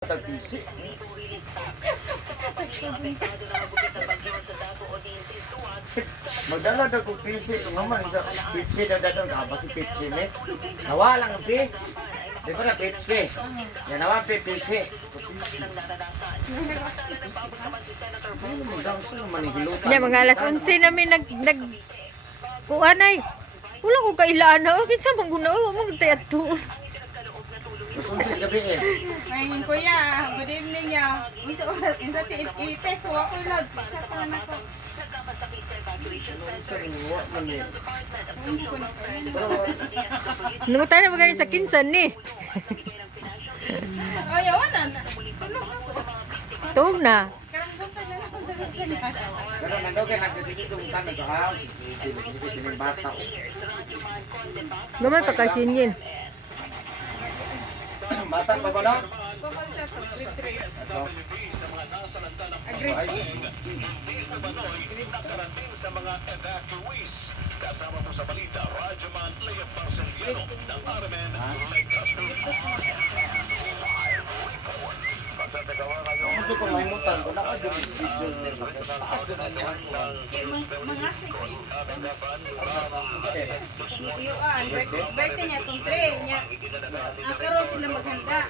Tagpisi. Magdala daw ko pisi. Kung naman, pipsi daw daw ka. Basi pipsi ni. Nawa lang ang pi. Di ba na pipsi? Yan nawa pipsi. Ano mo daw sila manihilutan? Ya, mga alas 11 namin kuanay. Wala ko kailaan na. Kinsa man guna o magtayat tuon. Masunsis gabi eh. Ngayon kuya, good evening ya. Insa i-text wa ko lag. Chat na nako. Sa luwa man eh. Hindi ko na kaya. Pero Nangutan na magaling sa kinsan ni. Ay, wala na. Tulog na ko. Tuog na. Karang bunta na lang. pero nandaw kaya nagkasigit yung tanong ka. Sige, yung bata. Gaman pa kasinyin. Bata pa ba na? Kupal siya to, grade 3. Ito. Agree. Ay, sa mga evacuees. Kasama po sa balita, Rajaman Lea Barceliano ng RMN gusto ko may mutan ko. Nakadyo yung schedule nila. Taas ko na niya. Mga sige. Okay. Iyuan, birthday niya tong 3 niya. Karon sila maghanda.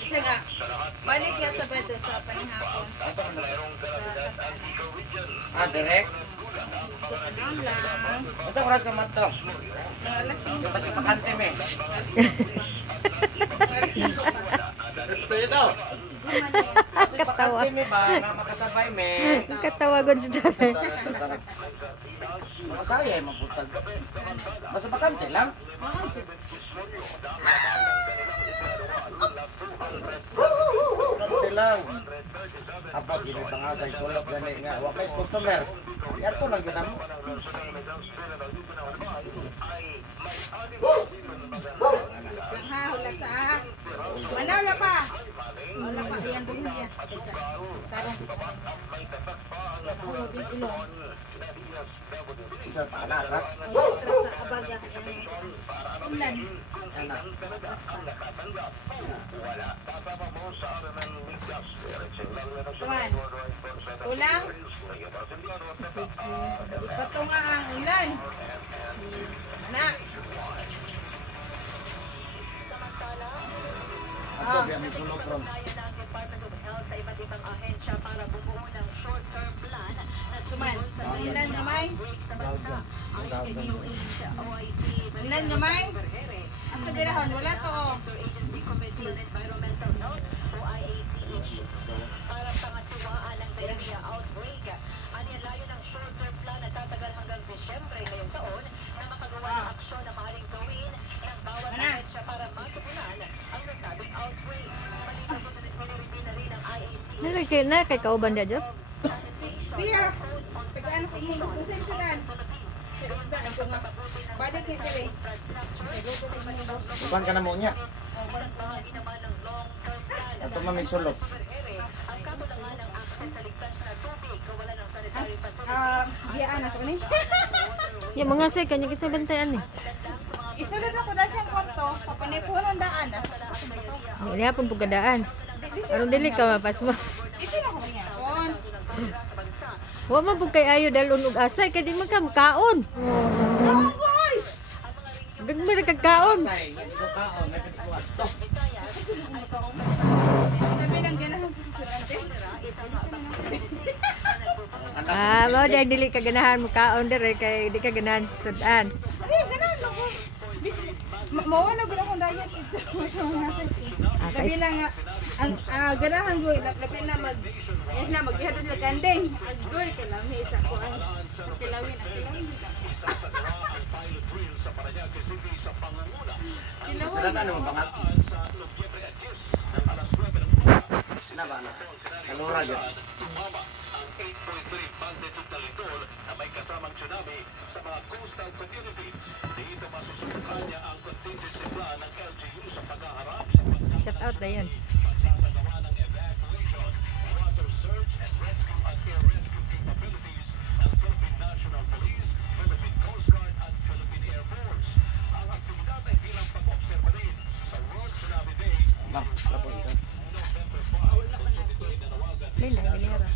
Siya nga. Balik niya sa bedo sa panihapon. Asa ka na? Sa Santa Ana. Ah, direct? Ano lang. Asa oras ka man to? Alas 5. Yung basta pakante me. Alas 5 pa. Ito yun daw. Kasi pakante me ba? Nga makasabay me. Katawagon sa tatay. Makasaya yung mabutag. Basta pakante lang. Pakante lang. Apa gini pangasay sulok gani nga. Wa may customer. Yato lang yun mo. Lang ha, hulat sa ahak. Manala pa. Wala pa, ayan doon niya. Isa. Tarong ko sa kanya. Oo, din ilong. Isa pa na ras. Tras sa abaga. Ulan. Anak. Tuman. Ulang. Ipato nga ang ulan. Anak. Ato biya may sulok ron. Tuman. Ulan gamay. Dawgan. Dawgan. Ulan gamay. Asa birahon, wala to oh. Para pangasiwaan ng diarrhea outbreak. Aniya layo ng short-term plan na tatagal hanggang Disyembre ngayong taon na makagawa ng aksyon na maaaring gawin ng bawat ahensya para matugunan ang nasabing outbreak. Malinaw ko na rin ng IAC. Na kay kauban dia job. Pia. Tagaan ko mong gusto sa sudan. Sa isda ako nga. Balik ni dire. Nagugo ko man boss. Uban ka na mo niya. Oh, ban pa. Naman ng long-term plan. Ato man may sulok. Ang kabulangan ng akses sa ligtas na tubig, kawalan ng sanitary Biyaan ako ni. Ya mga say kanya kinsa bantayan ni. Isulod ako dahil siyang kwarto. Papanipuan ang daan. Ni hapon pug kadaan. Aron dili ka mapas mo. Ito na ko niya. Kon. Wa man pug kay ayo dalon og asay kay di man ka kaon. Oh, boy! Dagmay ra kag kaon. Say, nagito kaon, nagpituan to. Sabi nang ganahan ko sa surante. Ah, mo dili ka ganahan mo kaon dire kay di ka ganahan sa sudan. Ay, ganahan ako. Mawala ko na akong diet ito sa mga sakit. Labi na nga, ang ganahan ko, labi na yan na, maghihado sila gandeng. Agdoy, kalami, isa ko ang sa kilawin. Ang kilawin dito. Sila na naman pangat. Na ba na? Kalura yun. ang 8.3 magnitude na lindol na may kasamang tsunami sa mga coastal community. Dito masusubukan niya ang contingency plan ng LGU sa paghaharap sa Shout out na yan. pagsasagawa ng evacuation, water search and rescue at air rescue capabilities ng Philippine National Police, Philippine Coast Guard at Philippine Air Force. Ang aktibidad ay bilang pag-obserba rin sa Ma'am, lapo isa. Lina, binera.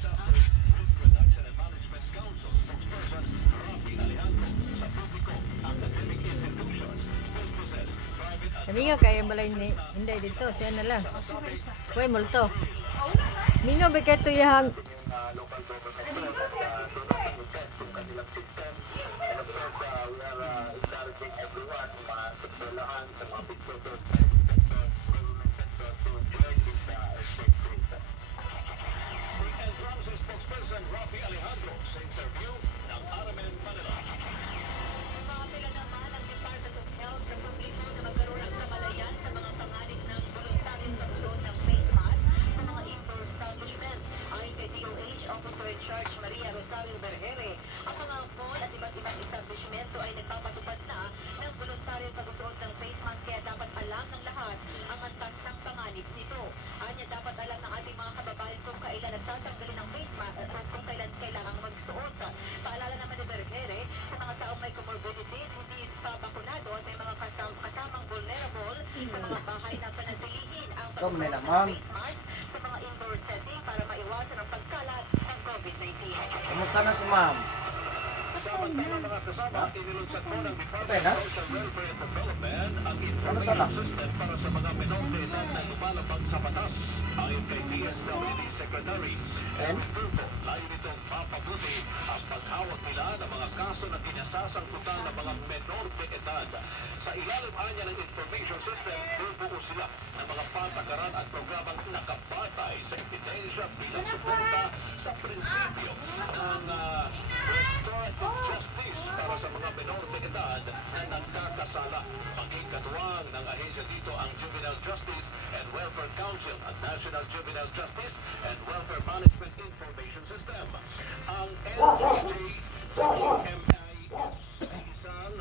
Mingaw kaya balay ni hindi dito, siya na lang. Kuy multo. Mingaw ba kayo tuyahang Umaapila naman ang Department of Health sa publiko na magkaroon ng kamalayan sa mga panganib ng voluntaryong pagsuot ng face mask sa mga indoor establishment. Ayon kay DOH Officer in Charge Maria Rosario Bergere, ang mga mall at iba't ibang establishmento ay nagpapatupad na ng voluntaryong pagsuot ng face mask kaya dapat alam ng lahat ang antas ng panganib nito. Anya dapat alam ng ating mga kababayan kung kailan nagtatanggalin ng face mask at kung kailan kailangang magsuot. Paalala naman ni Bergere, sa mga taong may comorbidities, hindi pa bakunado at may mga kasamang vulnerable sa mga bahay na panatilihin ang Ikaw muna na, pagsuot ma'am. ng face mask sa mga indoor setting para maiwasan ang pagkalat ng COVID-19. Kumusta na si ma'am? Kasama mga kasama, inilunsad po ng Okay na? Department of Social Welfare and Development ang Ano sana? information system para sa mga menor de edad na lumalabag sa batas. Ayon kay DSWD Secretary And? Turbo, layo nitong mapabuti ang paghawak nila ng mga kaso na kinasasangkutan ng mga menor de edad. Sa ilalim anya ng information system, bubuo sila ng mga patakaran at programang nakabatay sa ebidensya bilang suporta sa prinsipyo ng restorative justice para sa mga menor de edad na nagkakasala. Maging katuwang ng ahensya dito ang Juvenile Justice and Welfare Council at National Juvenile Justice and Welfare Management Information System. Ang NJJ isang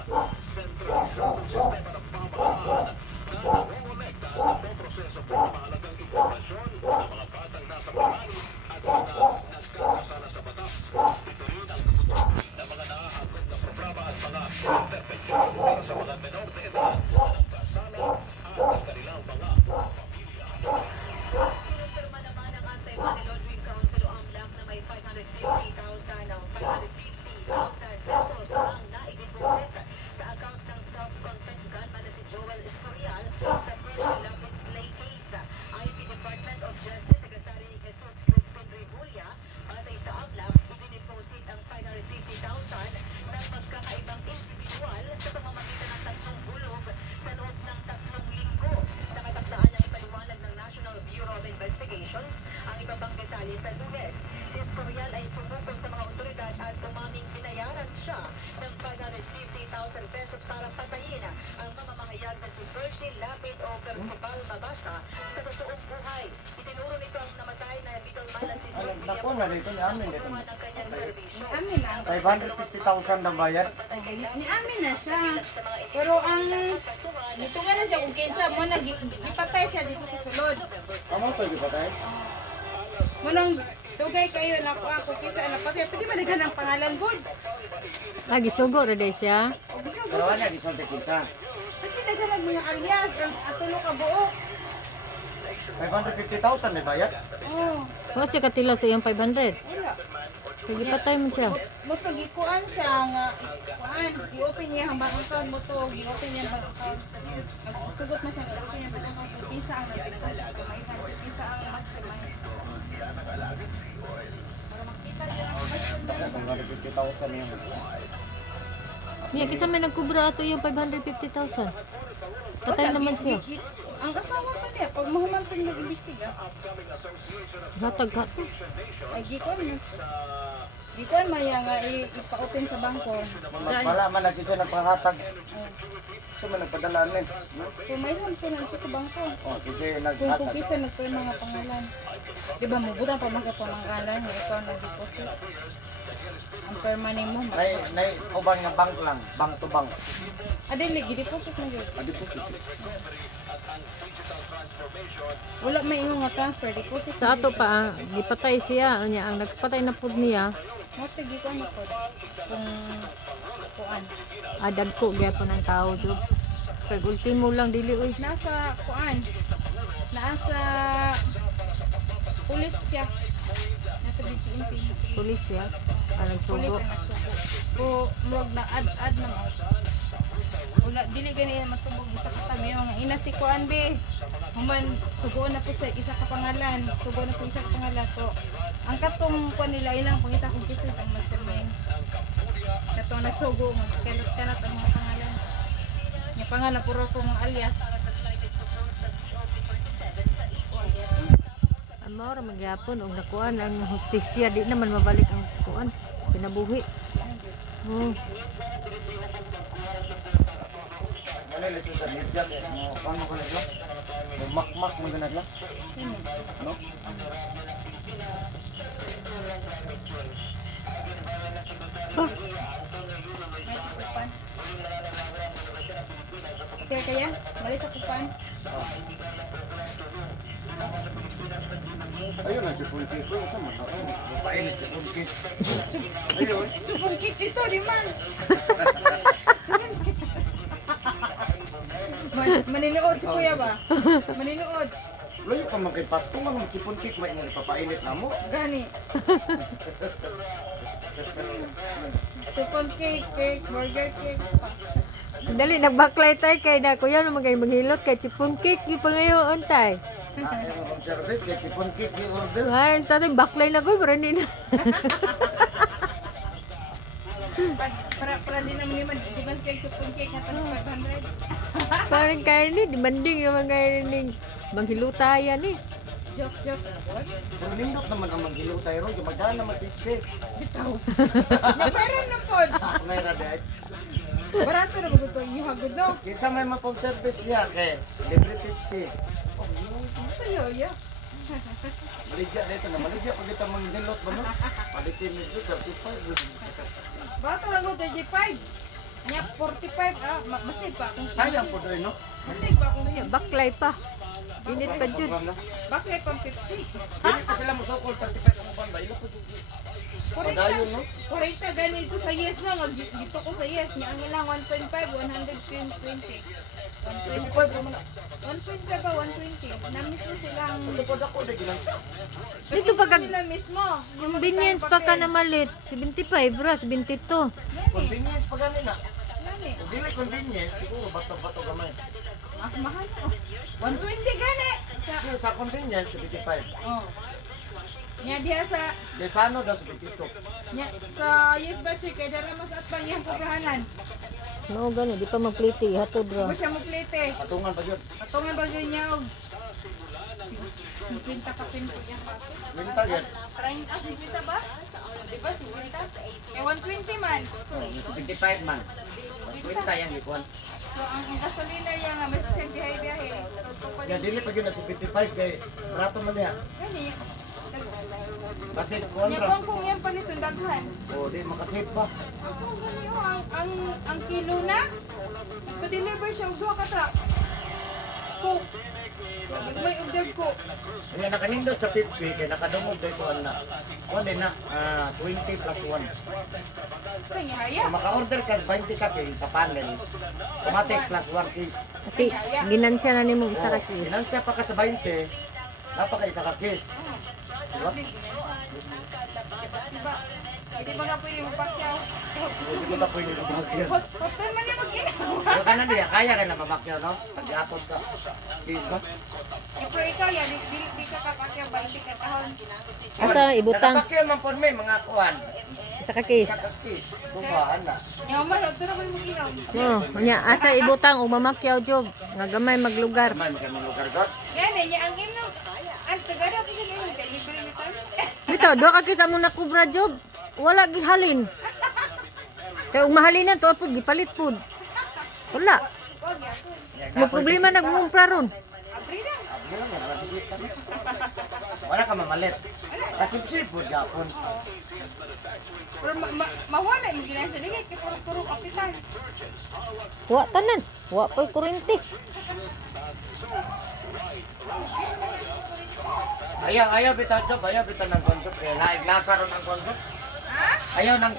sentralisadong sistema ng pamahalaan na nangongolekta at nagpoproseso po ng mahalagang impormasyon ng mga batang nasa panganib at mga nagkakasala sa batas. Ito rin ang tututok ng mga naahagod na programa at mga intervensyon para sa mga menor de edad na nagkasala at ang kanilang mga pamilya. Pinupirma naman ng Anti-Money Laundering Council o AMLAC na may 550,000 pesos ang naideposit sa account ng self-confessed gunman na si Joel Escorial sa Percy Lapid Slay case. Ayon kay Department of Justice Secretary Jesus Crispin Rebulla, batay sa AMLAC, idineposit ang 550,000 ng magkakaibang individual sa pamamagitan ng 3 bulog sa loob ng 3 linggo. Nakatakdaan ng ipaliwanag ng National Bureau of Investigations ang iba pang detalye sa Lunes. Si Escorial ay sumukol sa mga otoridad at umaming binayaran siya ng 550,000 pesos para patayin ang mamamahayag na si Percy Lapid o Percival Mabasa sa totoong buhay. Itinuro nito ang namatay na middleman na si Ano, John naku na dito ni Amin dito. William ng kanyang serbisyo. Ni amin na. 550,000 na bayad. Ni amin na siya. Pero ang dito nga na siya kung kinsa mo gipatay siya dito sa sulod. Amo to di ba tayo? Munang dugay kayo na ako kisa na pati pwede madaghan ang pangalan good. lagi sugo ra day siya. O gusto Pero ano di sa kinsa? pati daghan ang mga alias ang atulo ka buok. 550,000 na bayad. Oh, Wa siya katila sa iyang 500. wala. Sige patay mo siya. Moto gikuan siya nga kuan, gi-open niya ang bank account mo to, gi-open niya ang bank account. Nagsugot man siya nga open niya ang bank account kung kisa ang nag-deposit kung may hand, kisa ang mastermind. Para makita niya ang mastermind. 550,000 yung Niya kinsa may nagkubra ato yung 550,000. Patay naman siya. Ang asawa to niya, pag mahuman to niya mag-imbestiga, Hatag ka to. ay gikuan mo. Gikuan man niya nga ipa-open sa bangko. wala man na kinsa nagpahatag. Oh. Sa man nagpadala ni. Kung may hand siya nandito sa bangko. Oh, kinsa Kung naghatag. kisa nagpay mga pangalan. Di ba mabutang pa mga pangalan nga ikaw nag-deposit. Ang permanent mo. Nay ubang nga bank lang, bank to bank. Adili, gi-deposit mo yun. Deposit. Wala may ingo nga transfer, deposit. Sa ato pa gipatay siya nya ang nagpatay na pud niya. Mo tigi ko na po. Kung kuan. Dagko gyapon ang tao jud. Kay ultimo lang dili oy. Nasa kuan. Nasa pulis siya. Nasa BGMP. Pulis ya. Ah, Pulis nagsugo. ang nagsugo. O murag na ad na mo. Wala dili gani matubog isa ka tabi nga ina si kuan be. Human sugo na po sa isa ka pangalan. Sugo na po isa ka pangalan ko. Ang katong kuan nila ilang pangita kung kisit ang mastermind. Katong nagsugo nga kanat ang mga pangalan. Nya pangalan puro ko mga alias. Amo ra magyapon og nakuan ang hustisya di naman mabalik ang kuan kinabuhi. Oh. Ano lesson sa media kaya mo paano ko nagla? Makmak mo ganagla. Ano? May kupan. Kaya kaya, balik sa kupan. Ayun ang chipon cake ko sa man ako. Painit chipon cake. Ayun. Tupong kit dito, di man. Maninood si kuya ba? Maninood. Layo pa man kay Pasko man ang chipon cake may nga ipapainit na mo. Gani. Tupong cake, burger cake. Dali nagbaklay tay kay na kuya na magay maghilot kay chipon cake yung pangayoon tay. Ang service kay chipon cake yung order. Ay, sa tatay baklay na ko pero hindi na. Para din naman naman, di man kay tupong cake na tanong 500. Parang kaya ni demanding naman kaya ni manghilutayan ni. Joke. Kung nindot naman ang maghilo tayo ron, magdaan na mag-tipsy. Bitaw. Meron na po. Ngay na dahil. Barato na bago to yung hagod no. Kinsa may mapong service niya kay libre tipsy. Oh, Tayo, ya. maligya dito na maligya pag kita manghilot mo no. Palitin mo dito 35. Barato na bago 35. Nya 45 masig pa kung Sayang po doon no. Masig pa kung Baklay pa. Init pa jud. Baklay pang Pepsi. Dili pa sila musukol 35 ang uban ba ilo po. Padayon no. 40 ganito sa yes na dito ko sa yes nya ang ilang 1.5 120. 75 naman na. 1.5 ba 120. Na mismo silang Lupod ako na gilang. Dito pagka nila mismo. convenience pa ka na malit. 75 bro, 72. Convenience pa gani na. Nani? Kung dili convenience siguro bato-bato gamay. Ah, mahal oh. 120 gani. Sa convenience 75. Oh. Nya diha sa Desano daw 72. nya sa yes ba kay dara mas at pang iyang kubrahanan. No gani di pa magpliti hatod Mo ra. siya mo plete. Patungan pa yun. Patungan ba niya og 50 ka pin ko niya. Minta yan. 30 50 ba? Di ba 50? Eh 120 man. Oh, 75 man. Mas kwenta yan gikuan. So ang gasolina niya nga mas siyang biyahe-biyahe. Toto pa Ya din. dili pa yun na 75 kay barato man niya. Gani. Kasi Nya kontra. kung yan pa nito daghan. O di makasave pa. Ang gani oh, ang kilo na. Pa-deliver siya og 2 ka truck. Coke. May ugdag ko. Kaya nakanindot sa Pepsi kay nakadungog dito na. Kuan din na 20 plus 1. Kanya haya. Kung maka-order ka 20 ka kay sa panel, automatic plus 1 case. Ati, ginansya na nimong isa ka Oh, kis. Finansya pa ka sa 20, napaka isa ka case. Diba? Diba? Hindi ba nga pwede mapakyaw? Hindi ko na pwede kabakyan. Hotel man yung mag-inaw. Kaya ka na niya, kaya ka na mabakyan, no? Pag-atos ka. Case ka. Pero ikaw yan, di ka kapakyaw, 20 ka tahon. Asa ibutang Nakabakyan man po may mga kuhan. isa ka kis. Isa ka case. Dumaan na. Yung man, ito naman mag-inaw. No, nya asa ibutang og mamakyaw job nga gamay maglugar. May magandang lugar ka. Yan eh, niya ang imong, ang tagada po siya ngayon, kaya libre nito. Bitaw, duha ka kis amo na kubra job. Wala gihalin. Kay ug mahalinan to pud gipalit pud. Wala. Mo problema nagmumpra ron. Abri na. Abli lang yan, nabisip ka na. Wala ka mamalit. Kasip-sip po gapon. Pero mawala yung ginasa ligay, kaya puro kapital. Wa tanan. Wa pa kuryente. Ayaw bitaw job, ayaw bitaw ng konjok. Kaya naig lasa ron ang konjok. Ha? Ayaw ng